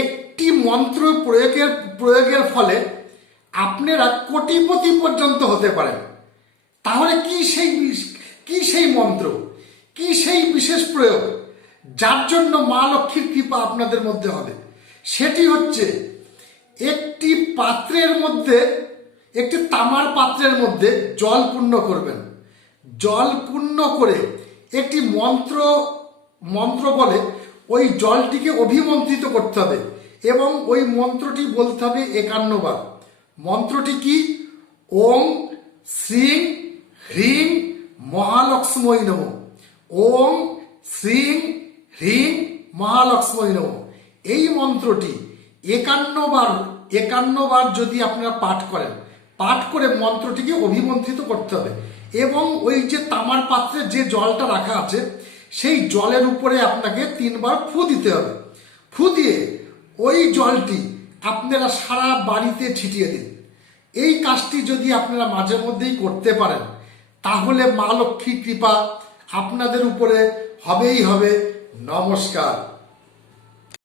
একটি মন্ত্র প্রয়োগের ফলে আপনারা কোটিপতি পর্যন্ত হতে পারেন। তাহলে কি সেই মন্ত্র, কি সেই বিশেষ প্রয়োগ যার জন্য মা লক্ষ্মীর কৃপা আপনাদের মধ্যে হবে? সেটি হচ্ছে একটি তামার পাত্রের মধ্যে জল পূর্ণ করবেন। জল পূর্ণ করে একটি মন্ত্র বলে ওই জলটিকে অভিমন্ত্রিত করতে হবে এবং ওই মন্ত্রটি বলতে হবে 51 বার। মন্ত্রটি কি? ওম শ্রীং হ্রিং মহালক্ষ্মী নমঃ। ওম শ্রীং হ্রিং মহালক্ষ্মী নমঃ। এই মন্ত্রটি 51 বার যদি আপনারা পাঠ করে মন্ত্রটিকে অভিমন্ত্রিত করতে হবে এবং ওই যে তামার পাত্রে যে জলটা রাখা আছে সেই জলের উপরে আপনাকে 3 বার ফু দিতে হবে। ফু দিয়ে ওই জলটি আপনারা সারা বাড়িতে ছিটিয়ে দিন। এই কাজটি যদি আপনারা মাঝে মধ্যেই করতে পারেন তাহলে মা লক্ষ্মীর কৃপা আপনাদের উপরে হবেই হবে। নমস্কার।